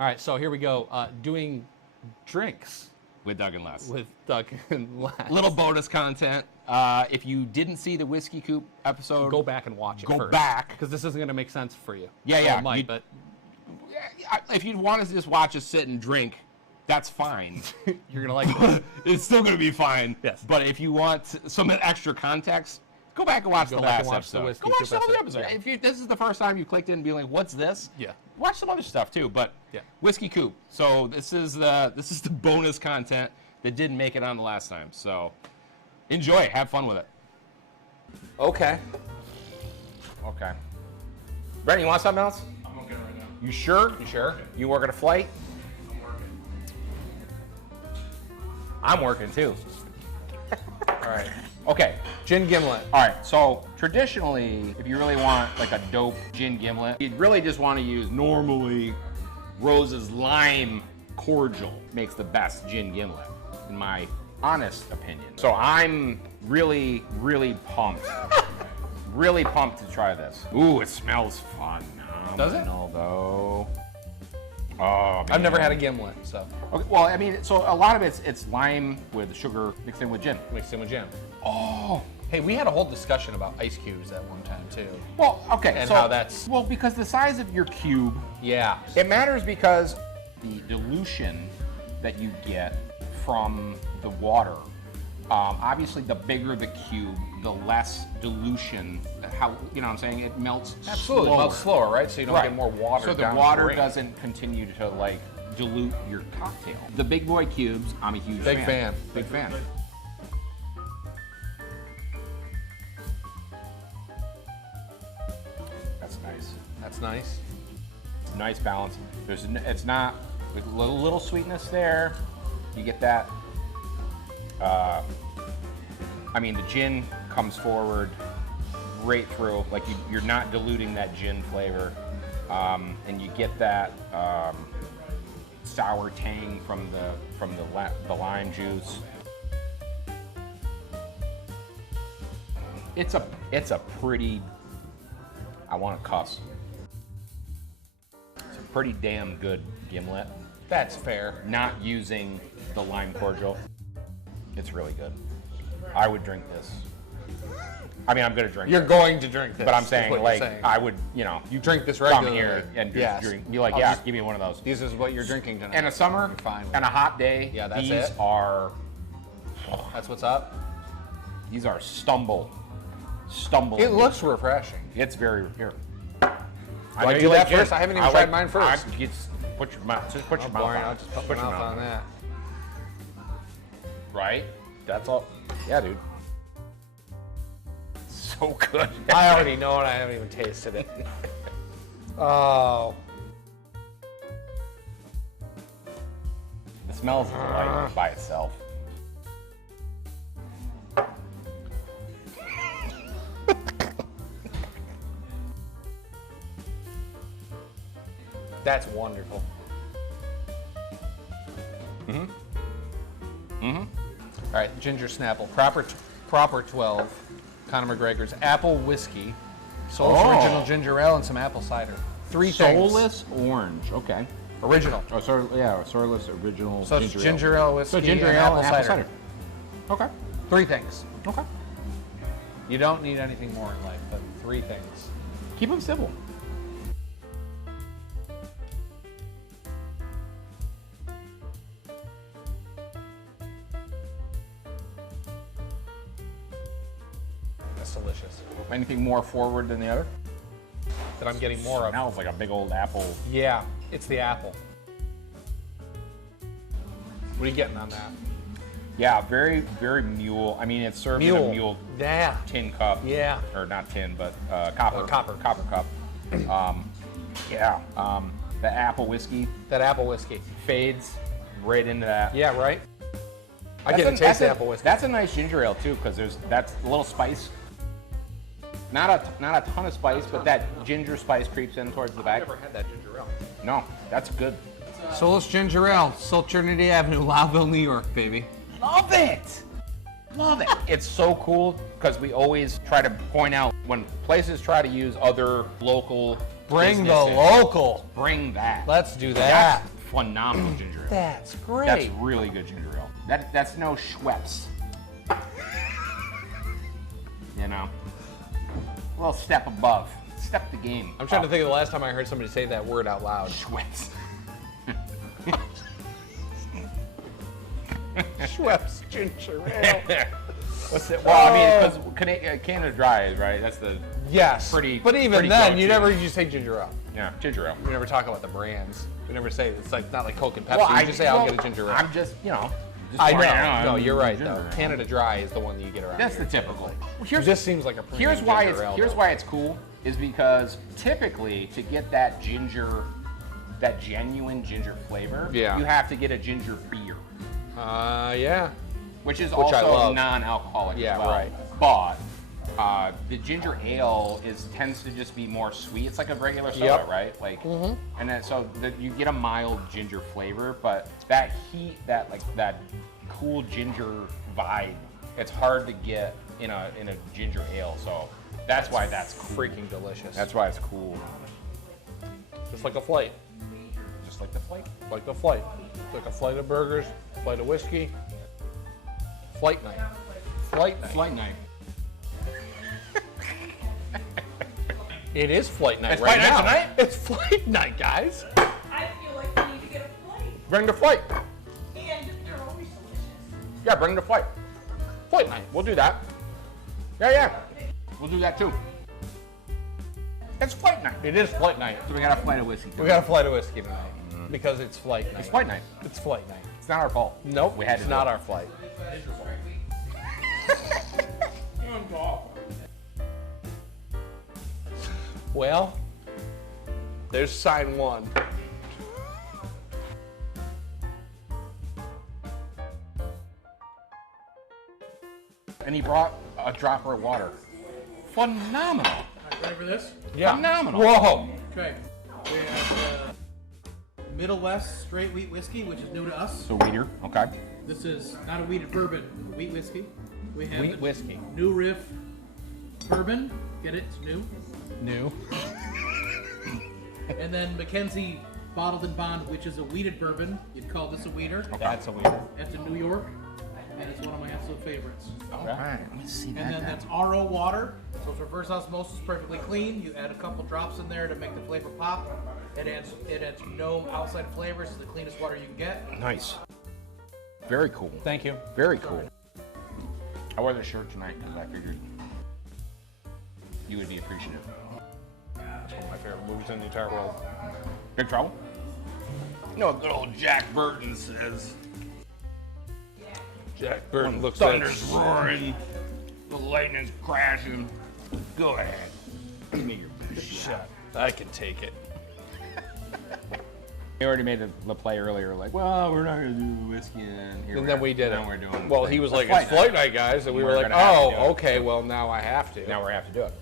All right, so here we go. Doing drinks with Doug and Les. with Doug and Les. Little bonus content. If you didn't see the Whiskey Coop episode, Go back and watch it first. Go back. Because this isn't going to make sense for you. Yeah, Well, yeah. It might, but If you want to just watch us sit and drink, that's fine. you're going to like it. It's still going to be fine. Yes. But if you want some extra context, go back and watch the last episode. Whiskey Go watch Coop some other episode. episode. If this is the first time you clicked in and be like, "What's this?" Yeah. Watch some other stuff too. But Yeah. Whiskey Coop. So this is the bonus content that didn't make it on the last time. So enjoy it. Have fun with it. Okay. Okay. Brent, you want something else? I'm okay right now. You sure? You sure? You working a flight? I'm working. I'm working too. All right. Okay. Gin gimlet. All right, so traditionally, if you really want like a dope gin gimlet, you'd really just want to use normally Rose's lime cordial makes the best gin gimlet, in my honest opinion. So I'm really, really pumped. Really pumped to try this. Ooh, it smells fun. Does it? Though. Oh, man. I've never had a gimlet, so Okay, well, I mean, so a lot of it's lime with sugar mixed in with gin. mixed in with gin. Oh. Hey, we had a whole discussion about ice cubes at one time too. Well, okay. And so, how that's- well, because the size of your cube, Yeah. it matters because the dilution that you get from the water. Obviously, the bigger the cube, the less dilution. How you know what I'm saying? It melts Absolutely. slower. Melts slower, right? So you don't Right. get more water. So the down water ring. doesn't continue to like dilute your cocktail. The big boy cubes, I'm a huge Big fan. Big fan. That's nice. That's nice. Nice balance. It's not with a little sweetness there. You get that. I mean, the gin comes forward right through. Like you're not diluting that gin flavor, and you get that sour tang from the lime juice. It's a pretty. I want to cuss. It's a pretty damn good gimlet. That's fair. Not using the lime cordial. It's really good. I would drink this. I mean, I'm gonna drink You're this, going to drink this. but I'm is saying what like you're saying. I would, you drink this come regularly. here and just Yes. drink. Be like, I'll yeah, just- give me one of those. This is what you're drinking tonight. In a summer, You're fine with and a it. hot day, Yeah, that's these it. are That's what's up. stumble. It looks refreshing. It's very here. Do I do that first? I haven't even tried mine first. Put your mouth. Just put your Oh, mouth boring. on. I'll just put Put my your mouth mouth on that. Right? That's all. Yeah, dude. So good. I already know it. I haven't even tasted it. Oh. It smells like by itself. That's wonderful. All right, ginger snapple, proper 12, Conor McGregor's apple whiskey, Soulless original ginger ale, and some apple cider. Three things. Soulless orange. Okay. Original. Oh, sorry. Yeah, soulless original. So it's ginger ale, whiskey, So ginger and ale apple and apple cider. cider. Okay. Three things. Okay. You don't need anything more in life, but three things. Keep them simple. That's delicious. Anything more forward than the other? That I'm getting more of. Smells like a big old apple. Yeah, it's the apple. What are you getting on that? Yeah, very, very mule. I mean, it's served in a mule Yeah. tin cup. Yeah. Or not tin, but copper. Copper. Copper cup. Yeah. The apple whiskey That apple whiskey. fades right into that. Yeah, right? I get to taste the apple whiskey. That's a nice ginger ale too, because that's a little spice. Not a ton of spice, but that ginger spice creeps in towards the back. I've never had that ginger ale. No, that's good. Soulless ginger ale, South Trinity Avenue, Lowville, New York, baby. Love it. Love it. It's so cool because we always try to point out when places try to use other local Bring the businesses. local. Bring that. Let's do that. That's phenomenal ginger ale. That's great. That's really good ginger ale. That's no Schweppes. You know, a little step above. Step the game. I'm trying to think of the last time I heard somebody say that word out loud. Schweppes. Schweppes ginger ale. What's it? Well, I mean, because Canada Dry, right? That's the pretty. But even pretty then, go-to. you never just say ginger ale. Yeah, ginger ale. We never talk about the brands. We never say it's like not like Coke and Pepsi. You just say I'll get a ginger ale. I'm just, you know. Just I pouring it know. on No, you're right ginger though. ale. Canada Dry is the one that you get around. That's here. the typical. Well, this seems like a premium Here's why ginger ale, here's though. why it's cool is because typically to get that ginger, that genuine ginger flavor, Yeah. you have to get a ginger beer, Yeah. which is I also love. non-alcoholic Yeah, as well. right. But the ginger ale tends to just be more sweet. It's like a regular soda, Yep. right? Like, and then, so you get a mild ginger flavor, but that heat, that cool ginger vibe, it's hard to get in a ginger ale. So that's why that's cool. Freaking delicious. That's why it's cool. just like a flight. Just like the flight. Like a flight. It's like a flight of burgers, a flight of whiskey. Flight night. Flight night. Flight night. It is flight night It's right flight night now. tonight? It's flight night, guys. I feel like we need to get a flight. Bring the flight. And they're always delicious. Yeah, bring the flight. Flight night. We'll do that. Yeah. We'll do that too. It's flight night. It is flight night. So we got a flight of whiskey. We got a flight of whiskey tonight because it's flight night. It's flight night. It's flight night. It's not our fault. Nope, We had it's to do not it. our flight. Well, there's sign one. And he brought a dropper of water. Phenomenal. Ready for this? Yeah. Phenomenal. Whoa. Okay. We have Middle West straight wheat whiskey, which is new to us. So weeder. Okay. This is not a wheated bourbon, wheat whiskey. We have Wheat whiskey. New Riff bourbon. Get it? It's new. New. And then Mackenzie Bottled and Bond, which is a wheated bourbon. You'd call this a wheater. That's a weird. That's in New York, and it's one of my absolute favorites. All right. Let me see And then that's RO water. So it's reverse osmosis, perfectly clean. You add a couple drops in there to make the flavor pop. It adds no outside flavors. It's the cleanest water you can get. Nice. Very cool. Thank you. Very cool. I wore this shirt tonight because I figured you would be appreciative. It's one of my favorite movies in the entire world. Big Trouble? You know what good old Jack Burton says? Jack Burton When looks thunder's roaring, the lightning's crashing. Go ahead. Give me your best shot. I can take it. We already made the play earlier, like, well, we're not going to do whiskey, and here And we then are. we did Now it. we're doing Well, he was like, Let's it's flight night, guys. And we We're were like, gonna have to do oh, it. okay, well, now I have to. Now we have to do it.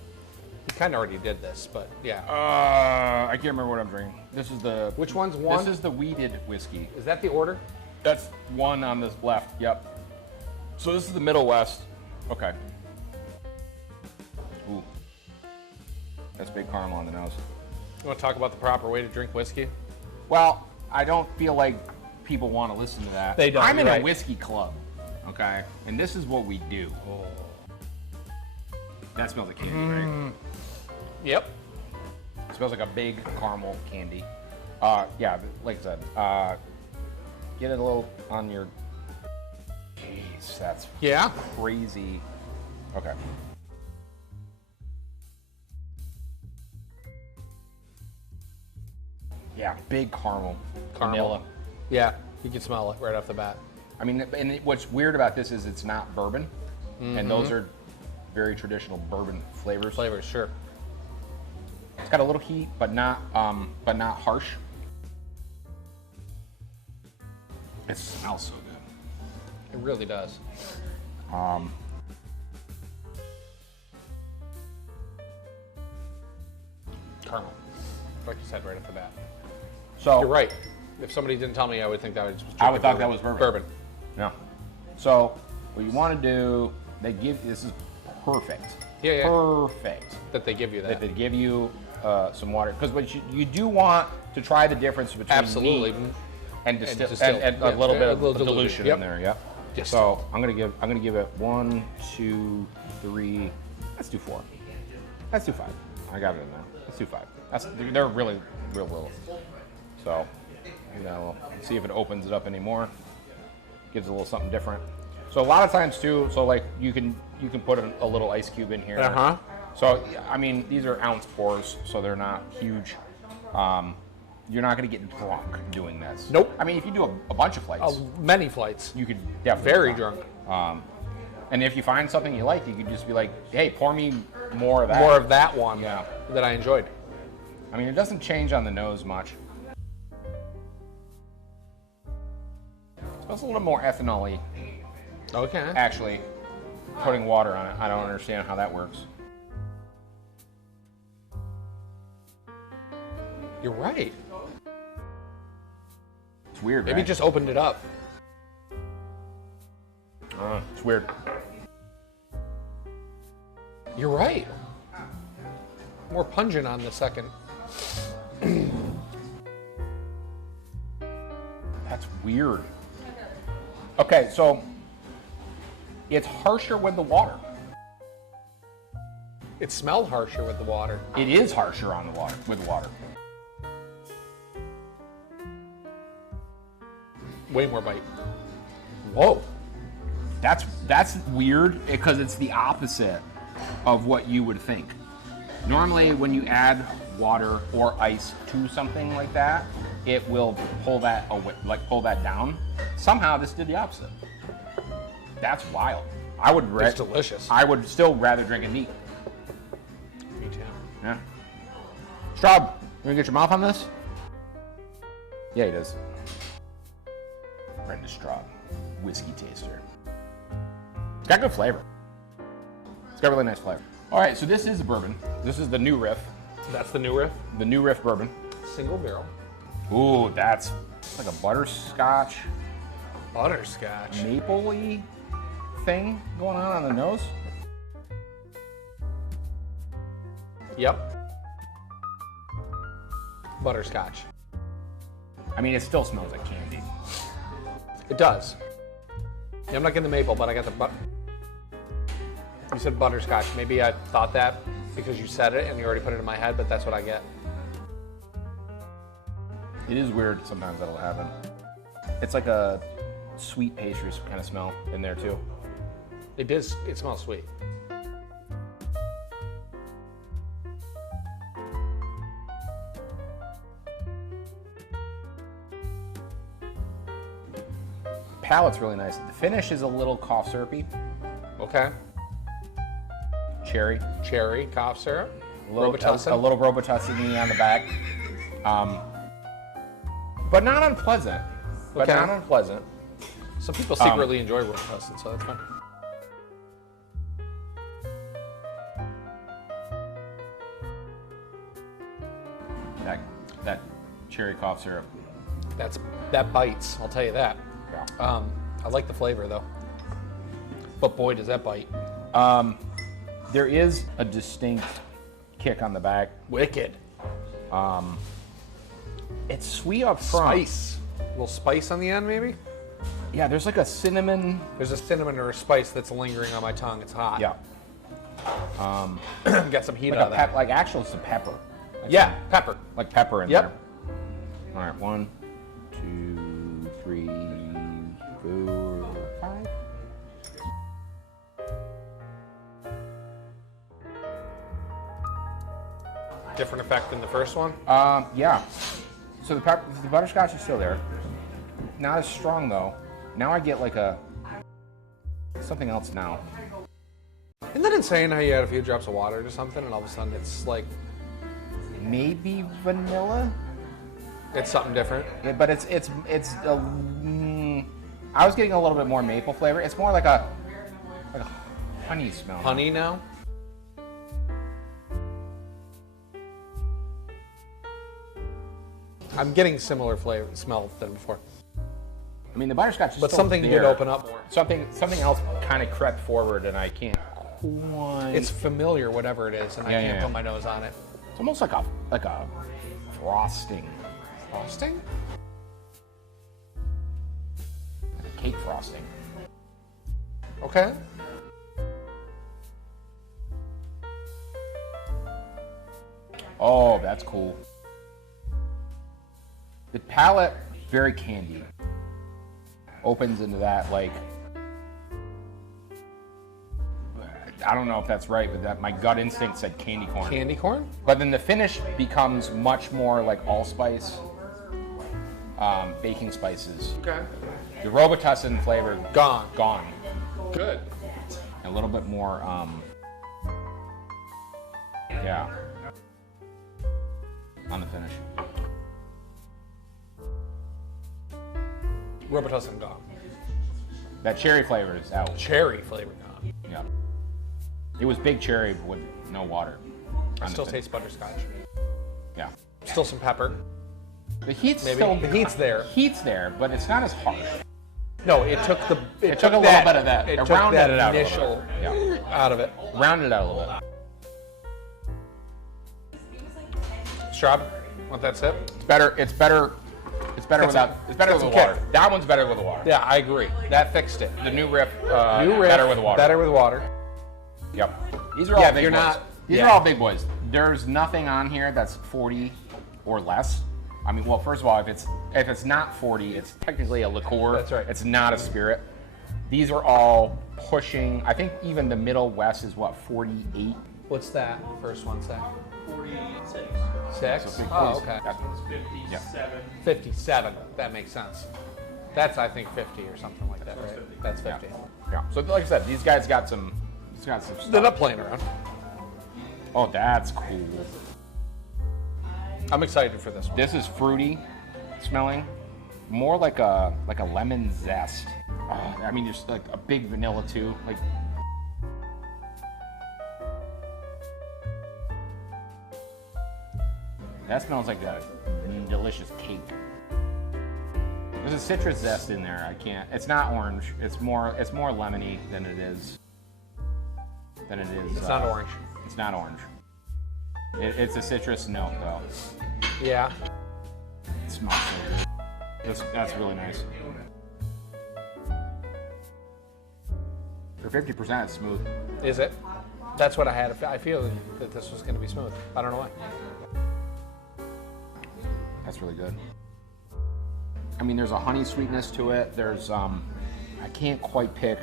We kind of already did this, but yeah. I can't remember what I'm drinking. This is the... Which one's one? This is the weeded whiskey. Is that the order? That's one on this left, yep. So this is the Middle West. Okay. Ooh. That's big caramel on the nose. You want to talk about the proper way to drink whiskey? Well, I don't feel like people want to listen to that. They don't, I'm in you're a right. whiskey club, okay? And this is what we do. Oh. That smells like candy, right? Yep. It smells like a big caramel candy. Yeah, like I said, get it a little on your... Jeez, that's Yeah. crazy. Okay. Yeah, big caramel. Vanilla. Yeah, you can smell it right off the bat. I mean, and what's weird about this is it's not bourbon, and those are very traditional bourbon flavors. Flavors, sure. It's got a little heat, but not harsh. It smells so good. It really does. Caramel. Like you said right off the bat. So You're right. If somebody didn't tell me, I would think that was I would thought that was bourbon. Bourbon. Yeah. So what you want to do? This is perfect. Yeah, yeah. Perfect. That they give you That that. they give you some water, because what you do want to try the difference between Absolutely. neat and distill, distill. and Yeah, a little bit of dilution. dilution Yep. in there. Yeah. Distill. So I'm gonna give it 1, 2, 3. Let's do 4. Let's do 5. I got it in there. Let's do 5. They're really real little. So we'll see if it opens it up anymore. Gives a little something different. So a lot of times too. So like you can put a little ice cube in here. Uh-huh. So I mean these are ounce pours, so they're not huge. You're not going to get drunk doing this. Nope. I mean, if you do a bunch of flights, Many flights. you could definitely Very get drunk. And if you find something you like, you could just be like, "Hey, pour me more of that." More of that one Yeah. that I enjoyed. I mean, it doesn't change on the nose much. It smells a little more ethanol-y. Okay. Actually, putting water on it, I don't understand how that works. You're right. It's weird, Maybe right? just opened it up. It's weird. You're right. More pungent on the second. That's weird. Okay, so it's harsher with the water. It smelled harsher with the water. It is harsher on the water with water. Way more bite. Whoa. That's weird because it's the opposite of what you would think. Normally, when you add water or ice to something like that, it will pull that away, pull that down. Somehow, this did the opposite. That's wild. It's delicious. I would still rather drink it neat. Me too. Yeah. Straub, you wanna get your mouth on this? Yeah, he does. Brenda Straub, whiskey taster. It's got good flavor. It's got really nice flavor. All right, so this is the bourbon. This is the new riff. That's the new riff. The new riff bourbon. Single barrel. Ooh, that's like a butterscotch, Butterscotch. maple-y thing going on the nose. Yep. Butterscotch. I mean, it still smells like candy. It does. Yeah, I'm not getting the maple, but I got the You said butterscotch. Maybe I thought that because you said it and you already put it in my head, but that's what I get. It is weird sometimes that'll happen. It's like a sweet pastry kind of smell in there too. It does. It smells sweet. Palate's really nice. The finish is a little cough syrupy. Okay. Cherry. Cherry, cough syrup, A little Robitussin. Robitussin on the back. But not unpleasant. But Okay. not unpleasant. Some people secretly enjoy Robitussin, so that's fine. That cherry cough syrup. That bites. I'll tell you that. Yeah. I like the flavor though, but boy, does that bite. There is a distinct kick on the back. Wicked. It's sweet up front. Spice. A little spice on the end, maybe. Yeah, there's like a cinnamon. There's a cinnamon or a spice that's lingering on my tongue. It's hot. Yeah. Got some heat Like out of that. like actual some pepper. Like Yeah, pepper. Like pepper in Yep. there. All right, 1, 2, 3, 4, 5. Different effect than the first one. Yeah. So the butterscotch is still there. Not as strong though. Now I get like something else now. Isn't that insane how you add a few drops of water to something and all of a sudden it's like Maybe vanilla, it's something different? yeah, but it's I was getting a little bit more maple flavor. It's more like a honey smell. Honey now? I'm getting similar flavor smell than before. I mean, the butterscotch is But still something there. did open up more. Something else kind of crept forward, and I can't quite. It's familiar, whatever it is, and I Yeah, can't yeah. put my nose on it. It's almost like a frosting. Frosting? Like a cake frosting. Okay. Oh, that's cool. The palate, very candy. Opens into that, like, I don't know if that's right, but that my gut instinct said candy corn. Candy corn? But then the finish becomes much more like allspice, baking spices. Okay. The Robitussin flavor Gone. gone. Good. A little bit more, yeah, on the finish. Robitussin gone. That cherry flavor is out. Cherry flavor gone. Yeah. It was big cherry with no water. I still taste butterscotch. Yeah. Still some pepper. The heat's Maybe. still The heat's there. Heat's there, but it's not as harsh. No, it took the. It took a little bit of that. It It took rounded that it out a little initial bit. Yeah. out of it. Rounded it out a little bit. Straub, want that sip? It's better. It's better. It's better Got without. some- It's better got with some water. That one's better with the water. Yeah, I agree. That fixed it. The new riff. New riff, Better with water. Better with water. Yep. These are all Yeah, big you're boys. not- These yeah. are all big boys. There's nothing on here that's 40 or less. I mean, well, first of all, if it's not 40, it's technically a liqueur. That's right. It's not a spirit. These are all pushing. I think even the Middle West is what 48. What's that first one say? 46. 6? big Oh, piece. okay. This one's 57. 57. That makes sense. That's, I think, 50 or something like that, right? That's 50. Yeah. So like I said, these guys got some. These got some They're stuff. not playing around. Oh, that's cool. I'm excited for this one. This is fruity smelling, more like a lemon zest. I mean, there's like a big vanilla too. Like, that smells like a delicious cake. There's a citrus zest in there. I can't. It's not orange. It's more lemony than it is. It's not orange. It's not orange. It's a citrus note though. Yeah. It smells so good. That's really nice. For 50%, it's smooth. Is it? That's what I had. I feel that this was going to be smooth. I don't know why. That's really good. I mean, there's a honey sweetness to it. There's, I can't quite pick.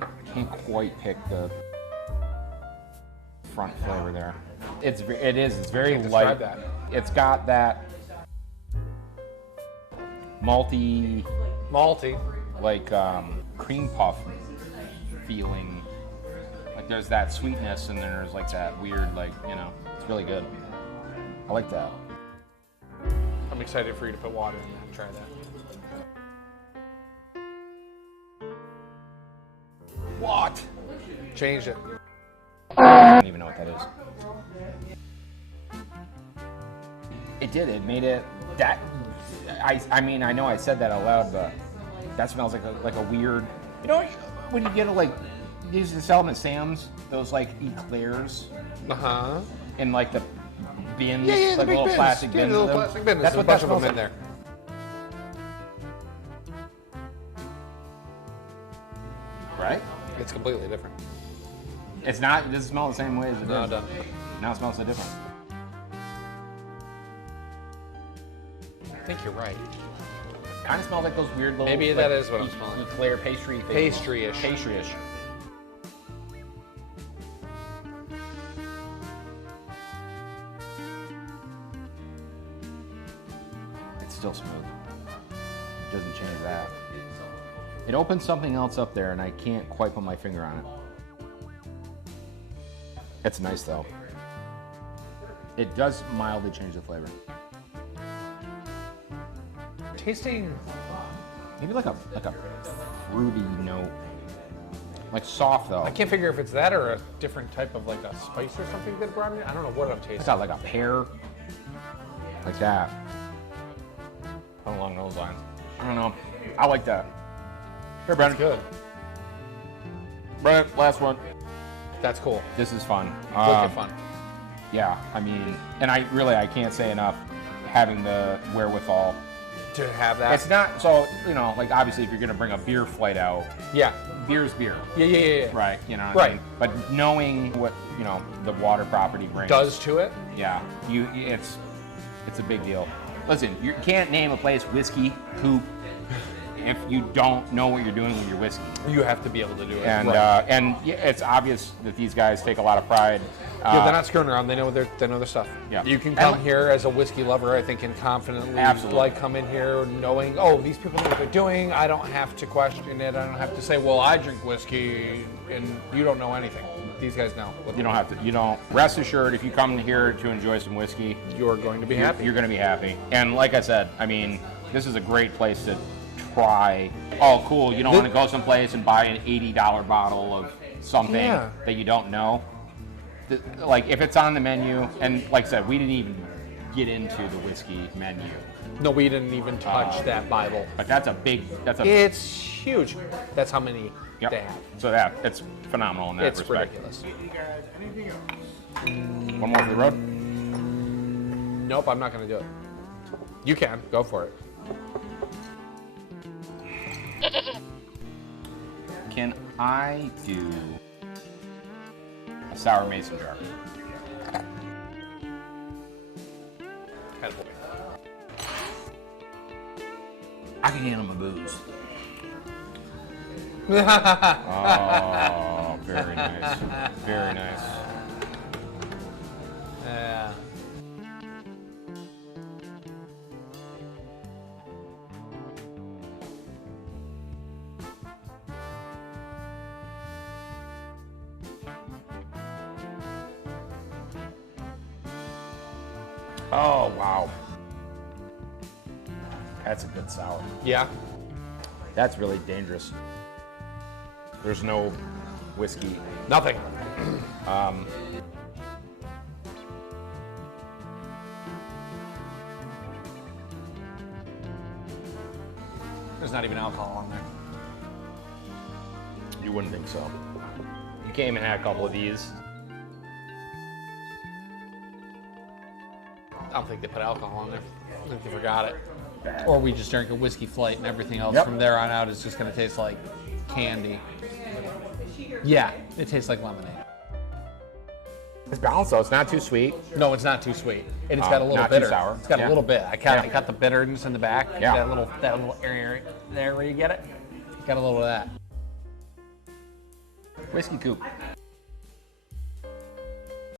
I can't quite pick the front flavor there. It's very Can't light. describe that. It's got that malty, like cream puff feeling. Like there's that sweetness and then there's like that weird, like, you know, it's really good. I like that. I'm excited for you to put water in that and try that. What? Changed it. I don't even know what that is. It did. It made it that. I mean, I know I said that out loud, but that smells like a weird. You know when you get like you used to sell them at Sam's, those like eclairs Uh-huh. in like the bins, Yeah, like the big little bins. plastic Yeah, bins. the of little them. plastic bins. That's There's what a that bunch of smells them in like. there. Right? It's completely different. It's not. It doesn't smell the same way as it No, it did. doesn't. Now it smells so different. I think you're right. Kind of smells like those weird little. Maybe that is what I'm smelling. Eclair pastry things. Pastry-ish. Pastry-ish. It's still smooth. Doesn't change that. It opens something else up there, and I can't quite put my finger on it. It's nice though. It does mildly change the flavor. Tasting. Maybe like a fruity note. Like soft though. I can't figure if it's that or a different type of like a spice or something that brought me. I don't know what I'm It's tasting. got like a pear. Like that. Along those lines. I don't know. I like that. Here, Brendan. Good. Brendan, last one. That's cool. This is fun. Wicked fun. Yeah, I mean, and I can't say enough, having the wherewithal. To have that. It's not, so, you know, like obviously if you're gonna bring a beer flight out, Yeah. beer's beer. Yeah. Right, you know what I Right. mean? But knowing what, you know, the water property brings. Does to it. Yeah, it's a big deal. Listen, you can't name a place Whiskey Coop if you don't know what you're doing with your whiskey. You have to be able to do it. And right. and yeah, it's obvious that these guys take a lot of pride. Yeah, they're not screwing around. They know their stuff. Yeah. You can come here as a whiskey lover, I think, and confidently Absolutely. come in here knowing, oh, these people know what they're doing. I don't have to question it. I don't have to say, well, I drink whiskey, and you don't know anything. These guys know. You don't have to. You don't. Rest assured, if you come here to enjoy some whiskey, You're going to be happy. You're going to be happy. And like I said, I mean, this is a great place to try. Oh, cool. You don't want to go someplace and buy an $80 bottle of something that you don't know. Like, if it's on the menu, and like I said, we didn't even get into the whiskey menu. No, we didn't even touch that Bible. But that's a It's huge. That's how many yep. they have. So yeah, it's phenomenal in that It's respect. ridiculous. One more for the road? Nope, I'm not going to do it. You can. Go for it. Can I do a sour mason jar? I can handle my booze. Oh, very nice. Very nice. Yeah. Oh, wow. That's a good sour. Yeah. That's really dangerous. There's no whiskey. Nothing. There's not even alcohol on there. You wouldn't think so. You came and had a couple of these. I don't think they put alcohol on there. I think they forgot it. Or we just drank a whiskey flight and everything else Yep. from there on out is just going to taste like candy. Yeah, it tastes like lemonade. It's balanced though. It's not too sweet. No, it's not too sweet. And it's got a little not too bitter. sour. It's got Yeah. a little bit. I Yeah. got the bitterness in the back. Yeah. That little area there where you get it. Got a little of that. Whiskey Coop.